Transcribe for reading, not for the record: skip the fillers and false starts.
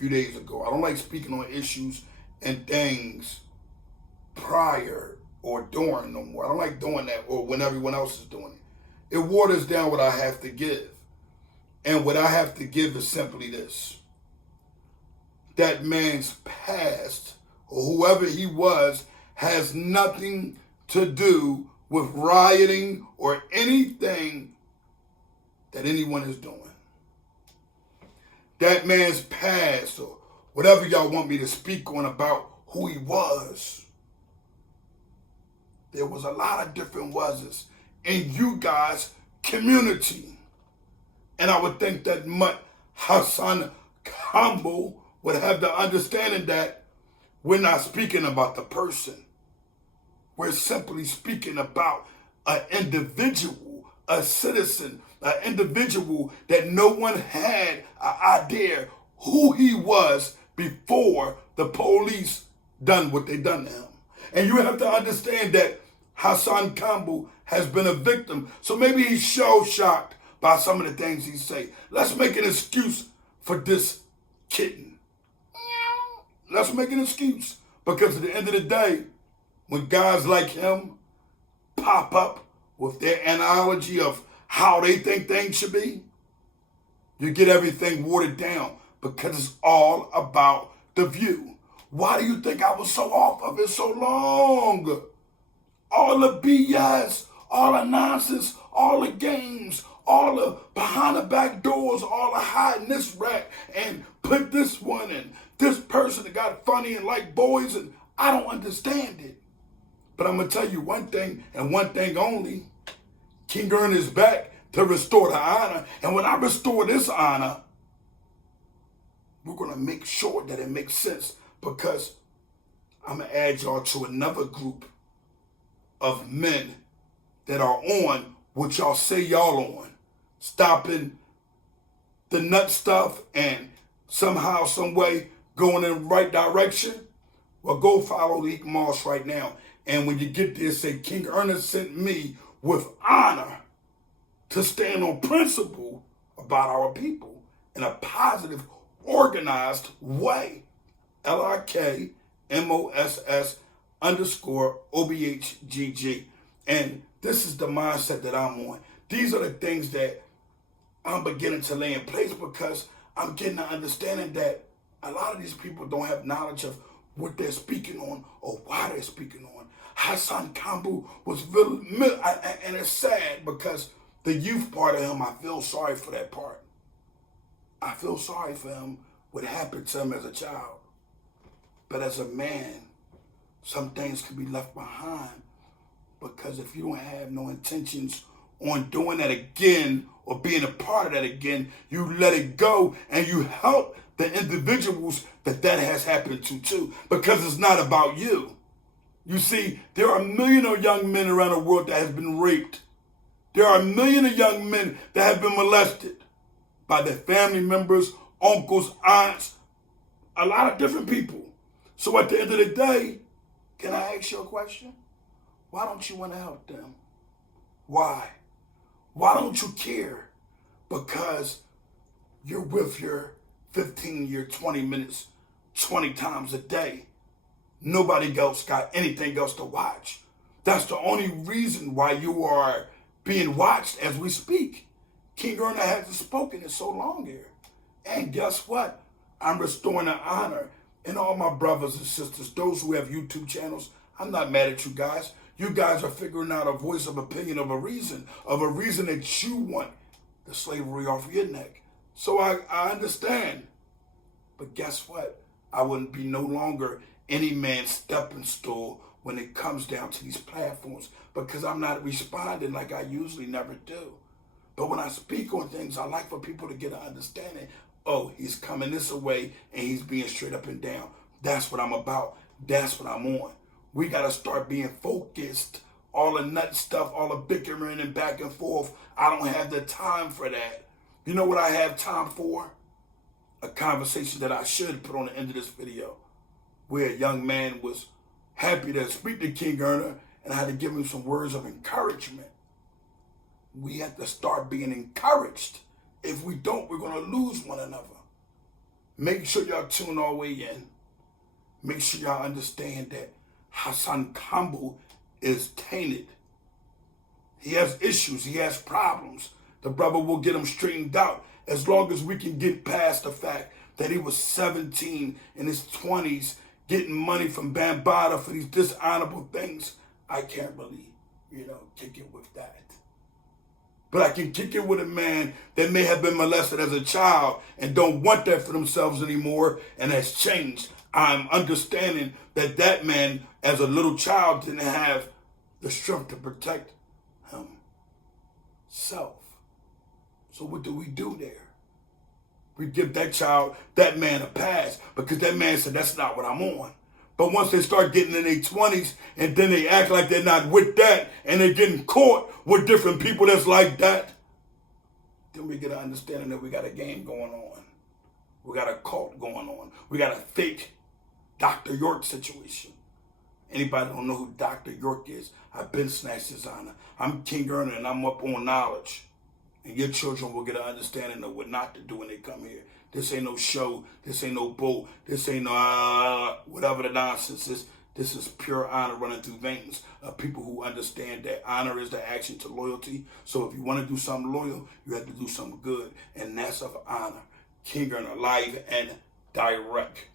few days ago. I don't like speaking on issues and things prior or during no more. I don't like doing that or when everyone else is doing it. It waters down what I have to give. And what I have to give is simply this. That man's past, or whoever he was, has nothing to do with rioting or anything that anyone is doing. That man's past, or whatever y'all want me to speak on about who he was, there was a lot of different wases in you guys' community. And I would think that Hassan Campbell would have the understanding that we're not speaking about the person. We're simply speaking about an individual, a citizen, an individual that no one had an idea who he was before the police done what they done to him. And you have to understand that Hassan Campbell has been a victim. So maybe he's shocked by some of the things he say. Let's make an excuse for this kitten. Let's make an excuse. Because at the end of the day, when guys like him pop up with their analogy of how they think things should be, you get everything watered down because it's all about the view. Why do you think I was so off of it so long? All the BS, all the nonsense, all the games, all the behind the back doors, all the hiding this rat and put this one and this person that got funny and like boys, and I don't understand it. But I'm going to tell you one thing and one thing only. King Ern is back to restore the honor. And when I restore this honor, we're going to make sure that it makes sense, because I'm going to add y'all to another group of men that are on what y'all say y'all on. Stopping the nut stuff and somehow, some way going in the right direction. Well, go follow Leek Moss right now. And when you get there, say, King Ernest sent me with honor to stand on principle about our people in a positive, organized way. LIKMOSS_OBHGG. And this is the mindset that I'm on. These are the things that I'm beginning to lay in place, because I'm getting an understanding that a lot of these people don't have knowledge of what they're speaking on or why they're speaking on. Hassan Campbell was really, and it's sad because the youth part of him, I feel sorry for that part. I feel sorry for him, what happened to him as a child. But as a man, some things can be left behind, because if you don't have no intentions on doing that again or being a part of that again, you let it go and you help the individuals that has happened to too, because it's not about you. You see, there are a million of young men around the world that have been raped. There are a million of young men that have been molested by their family members, uncles, aunts, a lot of different people. So at the end of the day, can I ask you a question? Why don't you want to help them? Why? Why don't you care? Because you're with your 15-year, 20 minutes, 20 times a day. Nobody else got anything else to watch. That's the only reason why you are being watched as we speak. King Erna hasn't spoken in so long here. And guess what? I'm restoring the honor. And all my brothers and sisters, those who have YouTube channels, I'm not mad at you guys. You guys are figuring out a voice of opinion of a reason that you want the slavery off your neck. So I understand. But guess what? I wouldn't be no longer any man's stepping stool when it comes down to these platforms, because I'm not responding like I usually never do. But when I speak on things, I like for people to get an understanding. Oh, he's coming this way and he's being straight up and down. That's what I'm about. That's what I'm on. We got to start being focused. All the nut stuff, all the bickering and back and forth, I don't have the time for that. You know what I have time for? A conversation that I should put on the end of this video, where a young man was happy to speak to King Erna, and I had to give him some words of encouragement. We have to start being encouraged. If we don't, we're going to lose one another. Make sure y'all tune all the way in. Make sure y'all understand that Hassan Campbell is tainted. He has issues. He has problems. The brother will get him straightened out as long as we can get past the fact that he was 17 in his 20s getting money from Bambaataa for these dishonorable things. I can't really, kick it with that. But I can kick it with a man that may have been molested as a child and don't want that for themselves anymore and has changed. I'm understanding that that man, as a little child, didn't have the strength to protect himself. So what do we do there? We give that man a pass because that man said, that's not what I'm on. But once they start getting in their 20s and then they act like they're not with that and they're getting caught with different people that's like that, then we get an understanding that we got a game going on. We got a cult going on. We got a fake Dr. York situation. Anybody don't know who Dr. York is? I've been snatched his honor. I'm King Erna and I'm up on knowledge. And your children will get an understanding of what not to do when they come here. This ain't no show. This ain't no bull. This ain't no whatever the nonsense is. This is pure honor running through veins of people who understand that honor is the action to loyalty. So if you want to do something loyal, you have to do something good. And that's of honor. King Erna, live and direct.